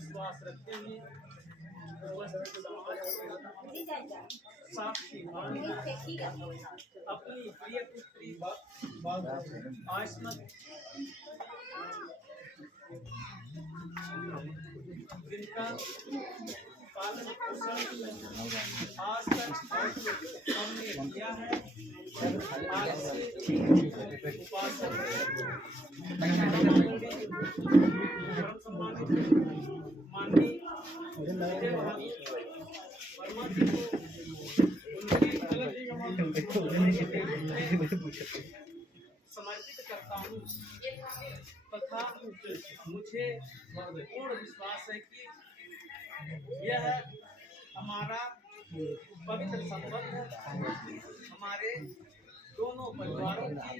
विश्वास रखते हुए साक्षी अपनी प्रिय पुत्री आसमत जिनका पालन पोषण आज तक हमने किया है, आज से उपासक माननीय वर्मा जी को समर्पित करता हूँ तथा मुझे पूर्ण विश्वास है कि यह हमारा पवित्र संबंध हमारे दोनों परिवारों की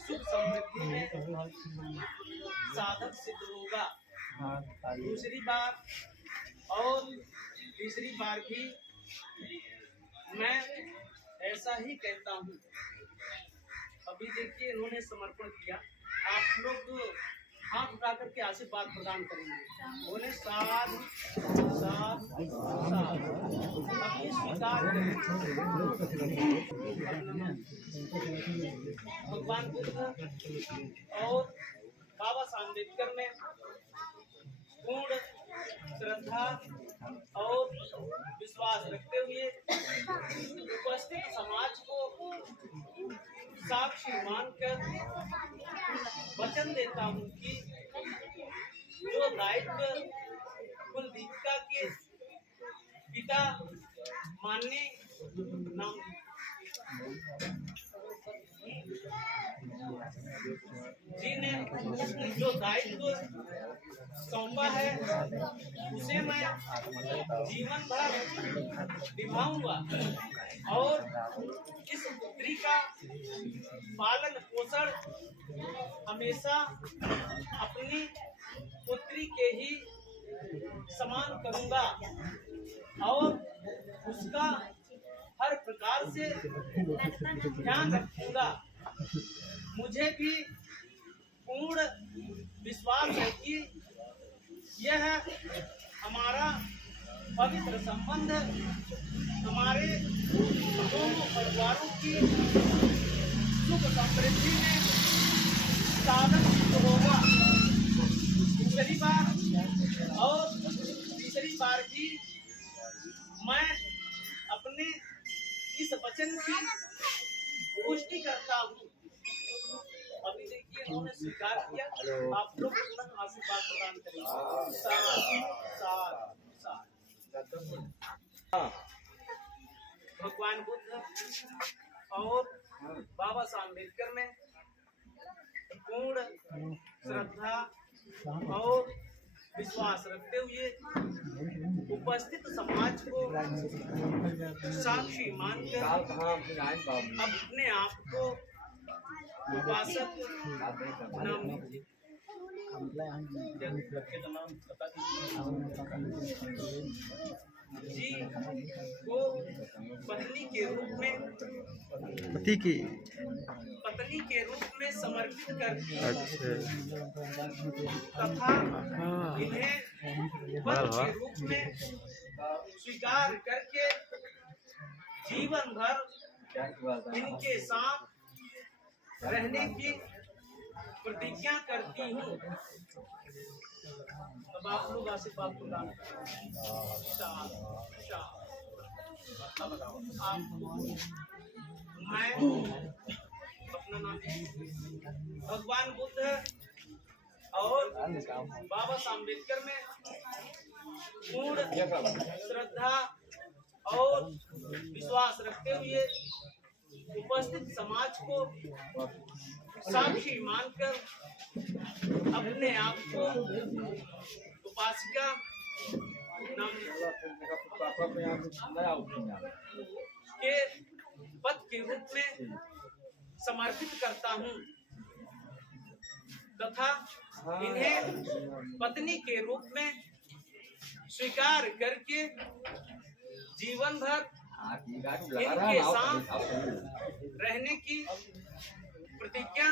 सुख समृद्धि में साधक सिद्ध होगा। दूसरी बार और तीसरी बार भी मैं ऐसा ही कहता हूँ। अभी देखिए इन्होंने समर्पण किया, आप लोग हाथ उठा करके आशीर्वाद प्रदान करेंगे। बोले साध साध साध। अपनी स्वीकार भगवान बुद्ध और बाबा साहब अम्बेडकर में पूर्ण श्रद्धा और विश्वास रखते हुए उपस्थित समाज को साक्षी मानकर वचन देता हूँ कि जो दायित्व कुलदीपिका के पिता माननीय नाम जी ने जो दायित्व सौंपा है उसे मैं जीवन भर निभाऊंगा और इस पुत्री का पालन पोषण हमेशा अपनी पुत्री के ही समान करूंगा और उसका हर प्रकार से ध्यान रखूंगा। मुझे भी पूर्ण विश्वास है कि यह हमारा पवित्र संबंध हमारे दोनों परिवारों की सुख समृद्धि में साधन सिद्ध होगा। दूसरी बार और तीसरी बार भी मैं अपने इस वचन की पुष्टि करता हूँ। अभी देखिए उन्होंने स्वीकार किया, आप लोग तुरंत आशीर्वाद प्रदान करेंगे। भगवान बुद्ध और बाबा साहब अम्बेडकर में पूर्ण श्रद्धा और विश्वास रखते हुए उपस्थित समाज को साक्षी मानकर अपने आप को उपासक जी को पत्नी के रूप में पत्नी के रूप में समर्पित करके तथा इन्हें पति के रूप में स्वीकार करके जीवन भर इनके साथ रहने की प्रतिज्ञा करती हूँ। अब आप लोग आशीर्वाद प्रदान मैं अपना नाम भगवान बुद्ध और बाबा साहब अम्बेडकर में पूर्ण श्रद्धा और विश्वास रखते हुए उपस्थित समाज को साक्षी मानकर अपने आप को उपासिका के पद के रूप में समर्पित करता हूँ तथा इन्हें पत्नी के रूप में स्वीकार करके जीवन भर इनके साथ रहने की प्रतिज्ञा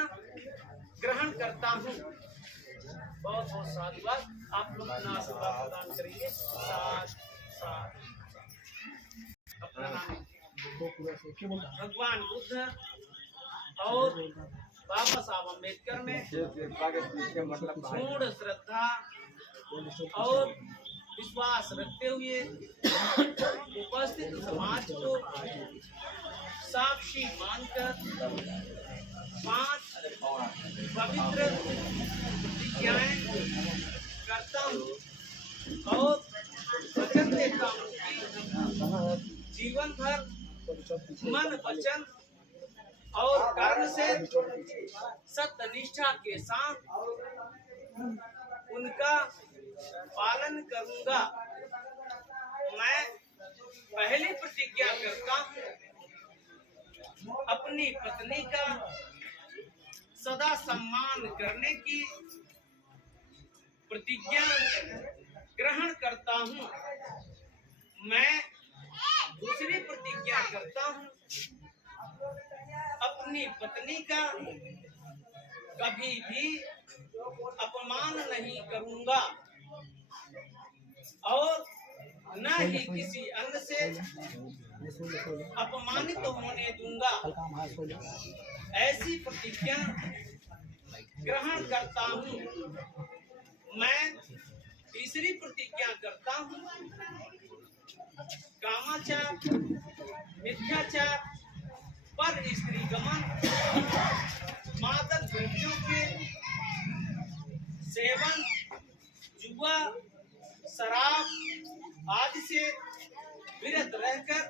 ग्रहण करता हूँ। बहुत बहुत साधुवाद। आप लोग अपना आशीर्वाद प्रदान करेंगे। साथ साथ अपना नाम भगवान बुद्ध और बाबा साहब अम्बेडकर में पूर्ण श्रद्धा और विश्वास रखते हुए उपस्थित समाज को साक्षी मानकर 5 पवित्र प्रतिज्ञाएं करता हूँ और वचन देता हूँ कि जीवन भर मन वचन और कर्म से सत्यनिष्ठा के साथ उनका पालन करूंगा। मैं पहली प्रतिज्ञा करता हूँ अपनी पत्नी का सदा सम्मान करने की प्रतिज्ञा ग्रहण करता हूँ। मैं दूसरी प्रतिज्ञा करता हूँ अपनी पत्नी का कभी भी अपमान नहीं करूंगा और न ही किसी अन्य से अपमानित होने दूंगा। ऐसी प्रतिज्ञा ग्रहण करता हूँ। मैं तीसरी प्रतिज्ञा करता हूँ कामाचार, मिथ्याचार, पर स्त्री गमन, मादक द्रव्यों के सेवन, जुआ, शराब आदि से विरत रहकर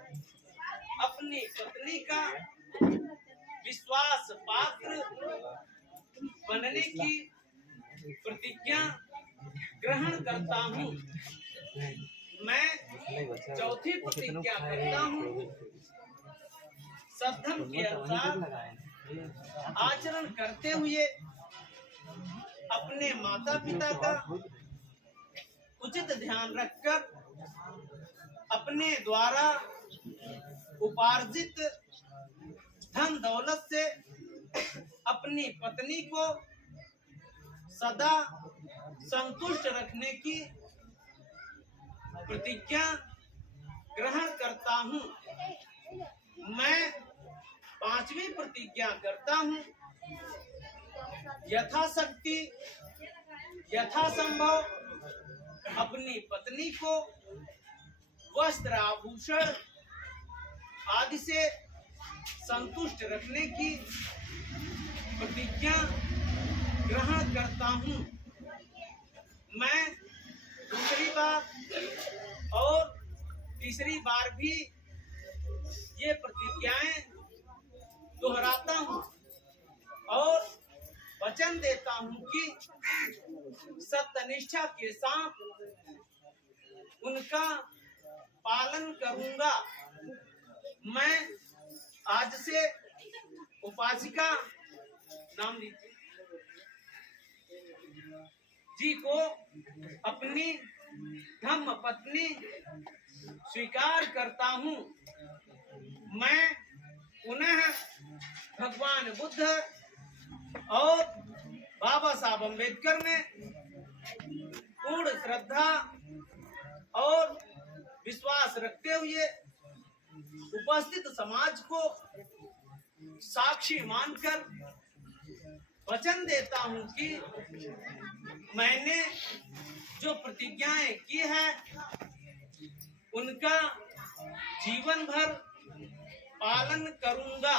अपनी पत्नी का विश्वास पात्र बनने की प्रतिज्ञा ग्रहण करता हूँ। मैं चौथी प्रतिज्ञा करता हूँ सद्धर्म के अनुसार आचरण करते हुए अपने माता पिता का उचित ध्यान रखकर अपने द्वारा उपार्जित धन दौलत से अपनी पत्नी को सदा संतुष्ट रखने की प्रतिज्ञा ग्रहण करता हूँ। मैं पांचवी प्रतिज्ञा करता हूँ यथाशक्ति यथासंभव अपनी पत्नी को वस्त्र आभूषण आदि से संतुष्ट रखने की प्रतिज्ञा ग्रहण करता हूँ। मैं दूसरी बार और तीसरी बार भी ये प्रतिज्ञाएं दोहराता हूँ और वचन देता हूँ कि सत्यनिष्ठा के साथ उनका पालन करूंगा। मैं आज से उपासिका नाम लीजिए जी को अपनी धम्म पत्नी स्वीकार करता हूँ। मैं पुनः भगवान बुद्ध और बाबा साहब अम्बेडकर में पूर्ण श्रद्धा और विश्वास रखते हुए उपस्थित समाज को साक्षी मानकर वचन देता हूँ कि मैंने जो प्रतिज्ञाएं की है उनका जीवन भर पालन करूंगा।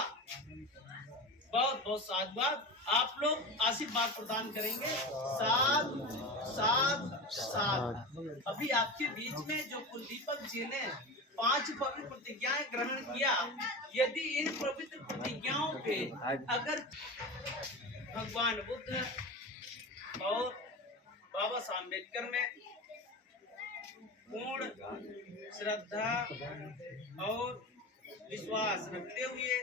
बहुत बहुत साधुवाद। आप लोग आशीर्वाद प्रदान करेंगे। साध साध साध। अभी आपके बीच में जो कुलदीपक जी ने 5 पवित्र प्रतिज्ञाएं ग्रहण किया, यदि इन पवित्र प्रतिज्ञाओं पे अगर भगवान बुद्ध और बाबा साहब अम्बेडकर में पूर्ण श्रद्धा और विश्वास रखते हुए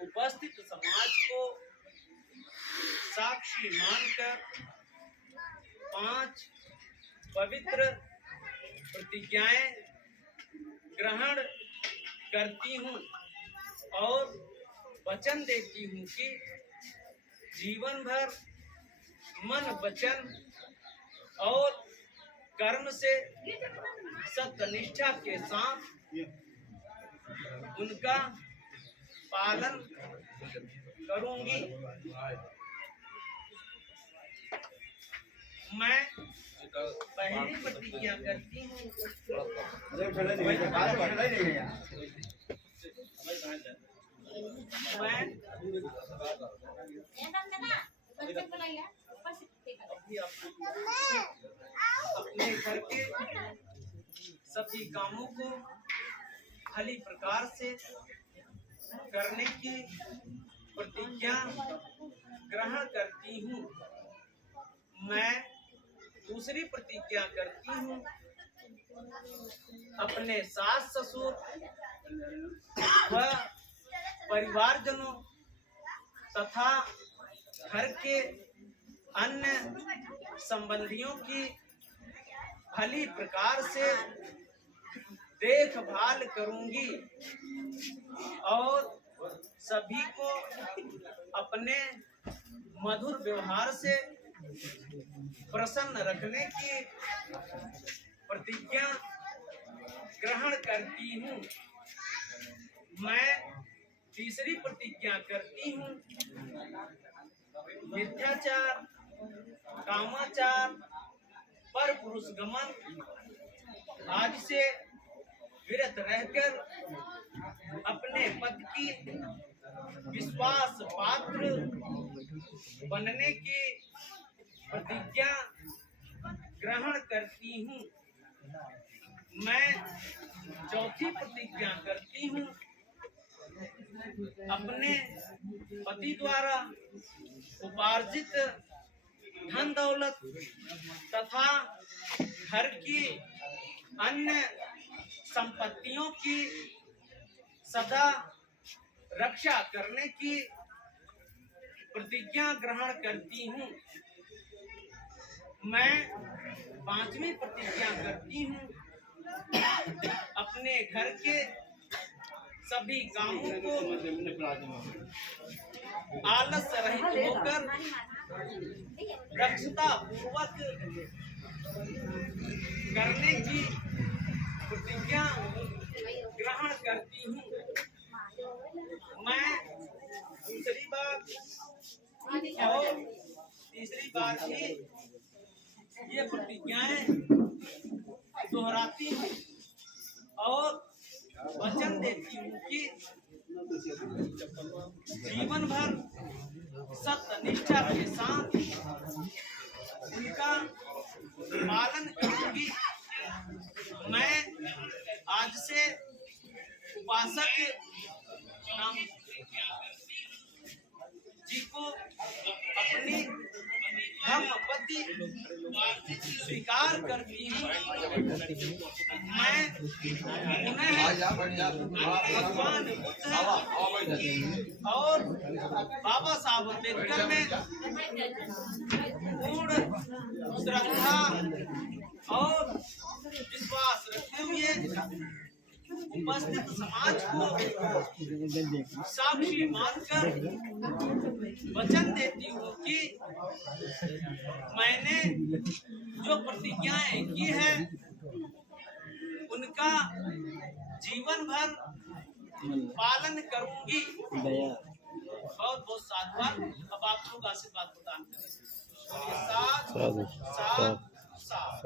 उपस्थित समाज को साक्षी मानकर 5 पवित्र प्रतिज्ञाएं ग्रहण करती हूँ और वचन देती हूँ कि जीवन भर मन वचन और कर्म से सत्यनिष्ठा के साथ उनका पालन करूंगी। मैं पहली प्रतिज्ञा करती हूँ अपने घर के सभी कामों को भली प्रकार से करने की प्रतिज्ञा ग्रहण करती हूँ। मैं दूसरी प्रतिज्ञा करती हूँ अपने सास ससुर व परिवारजनों तथा घर के अन्य संबंधियों की भली प्रकार से देखभाल करूंगी और सभी को अपने मधुर व्यवहार से प्रसन्न रखने की प्रतिज्ञा ग्रहण करती हूँ। मैं तीसरी प्रतिज्ञा करती हूँ मिथ्याचार, कामाचार, पर पुरुष गमन आदि से विरत रहकर अपने पद की विश्वास पात्र बनने की प्रतिज्ञा ग्रहण करती हूँ। मैं चौथी प्रतिज्ञा करती हूँ अपने पति द्वारा उपार्जित धन दौलत तथा घर की अन्य संपत्तियों की सदा रक्षा करने की प्रतिज्ञा ग्रहण करती हूँ। मैं पांचवी प्रतिज्ञा करती हूँ अपने घर के सभी कामों को आलस रहित होकर दक्षता पूर्वक करने की प्रतिज्ञा ग्रहण करती हूँ। मैं दूसरी बार और तीसरी बार भी ये प्रतिज्ञाएं दोहराती हूँ और वचन देती हूँ कि जीवन भर सत्यनिष्ठा के साथ उनका पालन करूंगी। मैं आज से उपासक नाम जी को अपनी धर्मपति स्वीकार करती हूँ। मैं उन्हें भगवान बुद्ध और बाबा साहब अम्बेडकर में पूर्ण श्रद्धा और विश्वास रखते हुए उपस्थित समाज को साक्षी मानकर वचन देती हूँ कि मैंने जो प्रतिज्ञाएं की है उनका जीवन भर पालन करूंगी। बहुत बहुत साधुवाद। अब आप लोग आशीर्वाद प्रदान करें। साथ साथ साथ